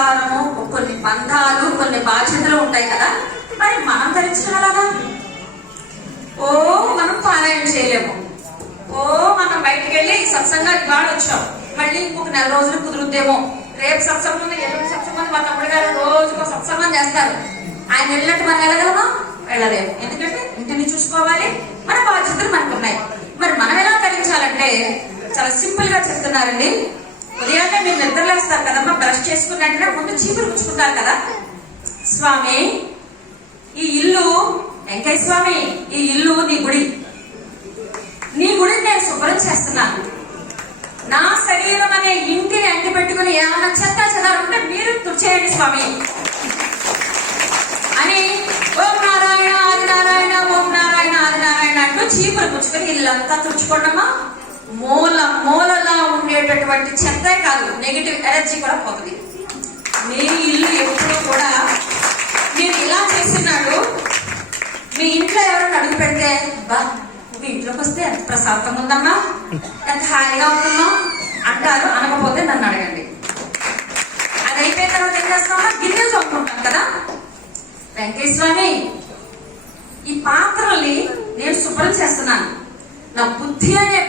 సంసారము, కొన్ని బంధాలు, కొన్ని బాధ్యతలు ఉంటాయి కదా. మరి మనం ధరించడం ఎలాగా? ఓ మనం పారాయణ చేయలేము. ఓ మనం బయటికి వెళ్ళి సత్సంగానికి ఇవాళ వచ్చాం, మళ్ళీ ఇంకొక నెల రోజులు కుదురుద్దేమో, రేపు సత్సంగం, ఎల్లుండి సత్సంగం, మా తమ్ముడు గారు రోజుకో సత్సంగం చేస్తారు. ఆయన వెళ్ళినట్టు మనం వెళ్ళగలమా? వెళ్ళలేము. ఎందుకంటే ఇంటిని చూసుకోవాలి, మన బాధ్యతలు మనకు ఉన్నాయి. మరి మనం ఎలా ధరించాలంటే చాలా సింపుల్ గా చెప్తున్నారండి. ఉదయాన్నే మీరు నిద్రలేస్తారు కదమ్మా, బ్రష్ చేసుకున్నట్టుగా ముందు చీపురు పుచ్చుకుంటారు కదా. స్వామి, ఈ ఇల్లు వెంకయ్య స్వామి, ఈ ఇల్లు నీ గుడి, నీ గుడిని నేను శుభ్రం చేస్తున్నాను. నా శరీరం అనే ఇంటిని అంటి పెట్టుకుని ఏమైనా చెత్త చెదారుంటే మీరు తుడిచేయండి స్వామి అని ఓం నారాయణ ఆది నారాయణ, ఓం నారాయణ ఆది నారాయణ అంటూ చీపురు పుచ్చుకొని ఇల్లంతా తుడుచుకోండమ్మా. మూలలా ఉండేటటువంటి చెత్తే కాదు, నెగిటివ్ ఎనర్జీ కూడా పోతుంది. మీ ఇల్లు ఎప్పుడు కూడా మీరు ఇలా చేస్తున్నాడు. మీ ఇంట్లో ఎవరైనా అడుగు పెడితే, బా మీ ఇంట్లోకి వస్తే ఎంత ప్రశాంతంగా ఉందమ్మా, ఎంత హాయిగా ఉందమ్మా అంటారు. అనకపోతే నన్ను అడగండి. అది అయిపోయిన తర్వాత ఏం చేస్తామా, గిన్నెలు తోముకుంటాం కదా. వెంకయ్య స్వామి, ఈ పాత్రల్ని నేను శుభ్రం చేస్తున్నాను. నా బుద్ధి అనే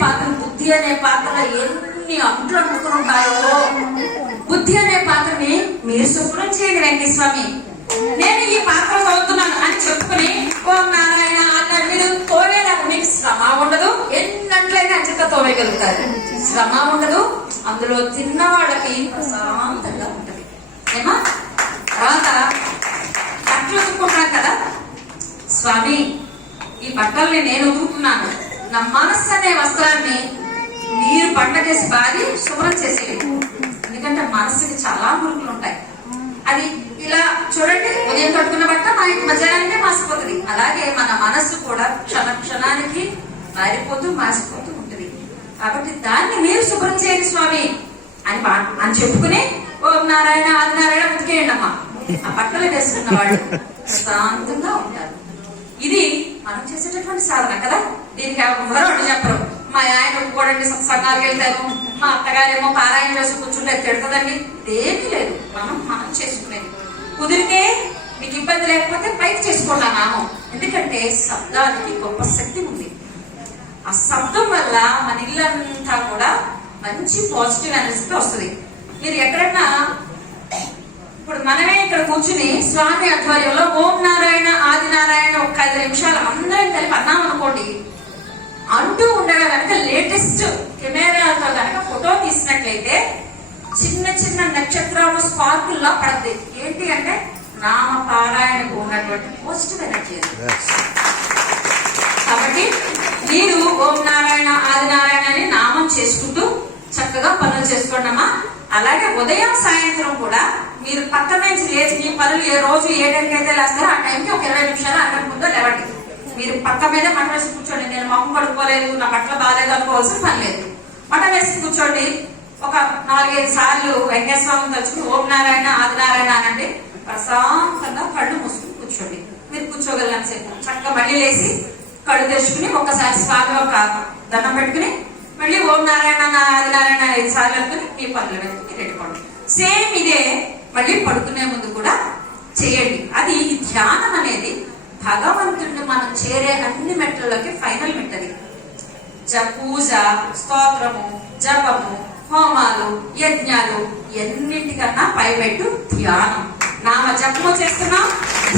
పాత్రలో ఎన్ని అంట్లు అంటుకుని ఉంటాయో, బుద్ధి అనే పాత్రని మీరు శుభ్రం చేయండి వెంకయ్య స్వామి. నేను ఈ పాత్ర చదువుతున్నాను అని చెప్పుకుని ఓం నారాయణ అన్నారు. మీరు తోవేదాకా మీకు శ్రమ ఉండదు, ఎన్నంట్లయినా అంచక తోవేయగలుగుతారు. శ్రమ ఉండదు, అందులో తిన్న వాళ్ళకి ప్రశాంతంగా ఉంటది. ఏమా తర్వాత బట్టలు ఉతుక్కుంటాను కదా. స్వామి, ఈ బట్టల్ని నేను ఉతుకుతున్నాను. నా మనస్సు అనే వస్త్రాన్ని మీరు పండగేసి బాది శుభ్రం చేసేది. ఎందుకంటే మనస్సుకి చాలా మురుగులు ఉంటాయి. అది ఇలా చూడండి, ఉదయం కట్టుకున్న బట్ట మధ్యాహ్నానికే మాసిపోతుంది. అలాగే మన మనస్సు కూడా క్షణానికి మాసిపోతూ ఉంటుంది. కాబట్టి దాన్ని మీరు శుభ్రం చేయండి స్వామి అని చెప్పుకుని ఓం నారాయణ ఆది నారాయణ ఉతికేయండి అమ్మా. ఆ బట్టలు వేసుకున్న వాళ్ళు ప్రశాంతంగా ఉంటారు. ఇది మనం చేసేటటువంటి సాధన కదా. దీనికి ఎవరు అడ్డు చెప్పరు. మా ఆయన కూడా సత్సంగాలకు వెళ్తారు, మా అత్తగారేమో పారాయణ చేసి కూర్చుంటే తిడుతుందండి. ఇదేమీ లేదు, మనం చేసుకునేది. కుదిరితే మీకు ఇబ్బంది లేకపోతే పైకి చేసుకోండి ఆ నామం. ఎందుకంటే శబ్దానికి గొప్ప శక్తి ఉంది. ఆ శబ్దం వల్ల మన ఇల్లంతా కూడా మంచి పాజిటివ్ ఎనర్జీతో వస్తుంది. మీరు ఎక్కడన్నా ఇప్పుడు మనమే ఇక్కడ కూర్చుని స్వామి ఆధ్వర్యంలో ఓం నారాయణ ఆది నారాయణ ఒక 5 నిమిషాలు అందరం కలిపి అన్నాం అనుకోండి, అంటూ ఉండగా కనుక లేటెస్ట్ కెమెరాలతో కనుక ఫోటో తీసినట్లయితే చిన్న చిన్న నక్షత్రాలు స్పార్కుల్లా పడద్ది. ఏంటి అంటే నామ పారాయణకు ఉన్నటువంటి పాజిటివ్ ఎనర్జీ. కాబట్టి మీరు ఓం నారాయణ ఆది నారాయణ అని నామం చేసుకుంటూ చక్కగా పనులు చేసుకోండమ్మా. అలాగే ఉదయం సాయంత్రం కూడా మీరు పక్క నుంచి లేచి మీ పనులు ఏ రోజు ఏ టైంకి అయితే లేస్తారో ఆ టైంకి ఒక 20 నిమిషాలు అరగంట ముందో లేవండి. మీరు పక్క మీద మట వేసి కూర్చోండి. నేను మొహం కడుక్కోలేదు, నా బట్టలు బాగాలేదు అనుకోవాల్సిన పని లేదు. మట వేసి కూర్చోండి. ఒక 4-5 సార్లు వెంకటేశ్వరం తలుచుకుని ఓం నారాయణ ఆది నారాయణ అనండి. ప్రశాంతంగా కళ్ళు మూసుకుని కూర్చోండి. మీరు కూర్చోగలిగిన సేపు చక్కగా మళ్ళీ లేచి కళ్ళు తెచ్చుకుని ఒక్కసారి స్వామి ఒక దండం పెట్టుకుని మళ్ళీ ఓం నారాయణ ఆది నారాయణ 5 సార్లు అనుకుని మీ పనులు వెతుకుని రెడ్డిపోండి. సేమ్ ఇదే మళ్ళీ పడుకునే ముందు కూడా చేయండి. అది ఈ ధ్యానం అనేది భగవంతుడిని మనం చేరే అన్ని మెట్లలోకి ఫైనల్ మెట్టది. పూజ, స్తోత్రము, జపము, హోమాలు, యజ్ఞాలు ఎన్నింటికన్నా పైబెట్టు ధ్యానం. నామ జపము చేస్తున్నాం,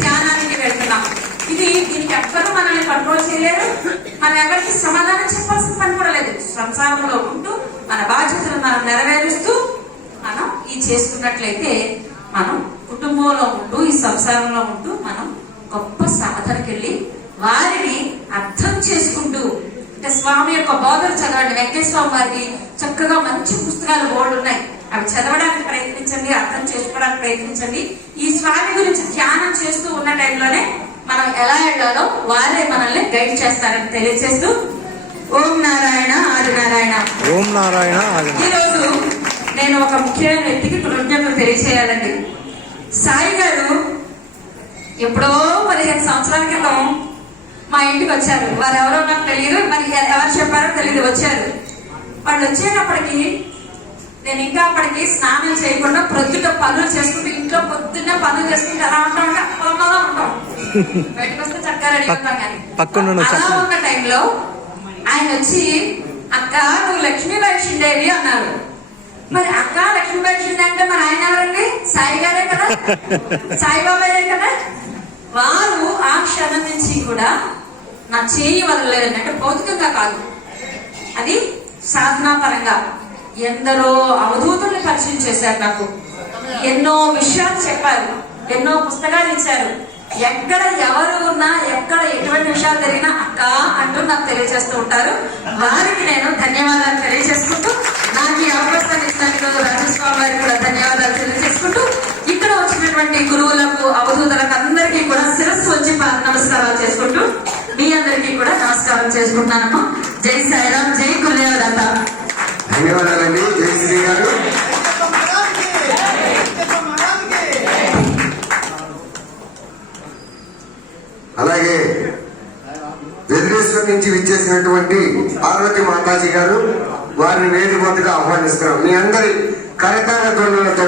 ధ్యానానికి వెళ్తున్నాం. దీనికి ఎవ్వరు మనల్ని కంట్రోల్ చేయలేరు. మనం ఎవరికి సమాధానం చెప్పాల్సిన పని కూడా లేదు. సంసారంలో ఉంటూ మన బాధ్యతలు మనం నెరవేరుస్తూ మనం ఈ చేసుకున్నట్లయితే మనం కుటుంబంలో ఉంటూ ఈ సంసారంలో ఉంటూ మనం గొప్ప సాధనకి వెళ్ళి వారిని అర్థం చేసుకుంటూ, అంటే స్వామి యొక్క బోధన చదవండి. వెంకటేశ్వర వారికి చక్కగా మంచి పుస్తకాలు బోర్డు ఉన్నాయి, అవి చదవడానికి ప్రయత్నించండి, అర్థం చేసుకోవడానికి ప్రయత్నించండి. ఈ స్వామి గురించి ధ్యానం చేస్తూ ఉన్న టైంలోనే మనం ఎలా వెళ్ళాలో వారే మనల్ని గైడ్ చేస్తారని తెలియజేస్తూ ఓం నారాయణ ఆది నారాయణ. ఓం నారాయణ. ఈరోజు నేను ఒక ముఖ్యమైన వ్యక్తికి కృతజ్ఞతలు తెలియజేయాలండి. సాయి గారు ఎప్పుడో 15 సంవత్సరాల క్రితం మా ఇంటికి వచ్చారు. వారు ఎవరో నాకు తెలియదు, మరి ఎవరు చెప్పారో తెలియదు. వచ్చారు. వాళ్ళు వచ్చేటప్పటికి నేను ఇంకా అప్పటికి స్నానం చేయకుండా ప్రొద్దుట పనులు చేసుకుంటూ చేసుకుంటే ఎలా ఉంటాం అంటే పొలంలో ఉంటాం, బయటకు వస్తే చక్కగా రెడీ ఉంటాం. కానీ అలా ఉన్న టైంలో ఆయన వచ్చి అక్క నువ్వు లక్ష్మీబాయి షిండేవి అన్నారు. మరి అక్క లక్ష్మీబాయి షిండే అంటే మరి ఆయన ఎవరండి? సాయి గారే కదా, సాయిబాబాయే కదా. వారు ఆ క్షణం నుంచి కూడా నా చేయి వదలలేదండి. అంటే భౌతికంగా కాదు, అది సాధనా పరంగా ఎందరో అవధూతుల్ని పరిచయం చేశారు. నాకు ఎన్నో విషయాలు చెప్పారు, ఎన్నో పుస్తకాలు ఇచ్చారు. ఎక్కడ ఎవరు ఉన్నా, ఎక్కడ ఎటువంటి విషయాలు జరిగినా అక్క అంటూ నాకు తెలియజేస్తూ ఉంటారు. వారికి నేను ధన్యవాదాలు తెలియజేసుకుంటూ, నాకు ఈ అవకాశాన్ని ఇచ్చినందుకు రాజస్వామి వారికి కూడా ధన్యవాదాలు తెలియజేసుకుంటూ, ఇక్కడ వచ్చినటువంటి గురువులకు, అవధూతులకు అందరికీ కూడా శిరస్సు వచ్చి నమస్కారాలు చేసుకుంటూ మీ అందరికీ కూడా నమస్కారం చేసుకుంటున్నానమ్మా. జై సాయిరామ్, జై గురుదేవదత్త. ధన్యవాదాలండి జయశ్రీ గారు. అలాగే వెదిరేశ్వర్ నుంచి విచ్చేసినటువంటి పార్వతి మాతాజీ గారు, వారిని వేదికగా ఆహ్వానిస్తున్నాం. మీ అందరి కరతాళ ధ్వనులతో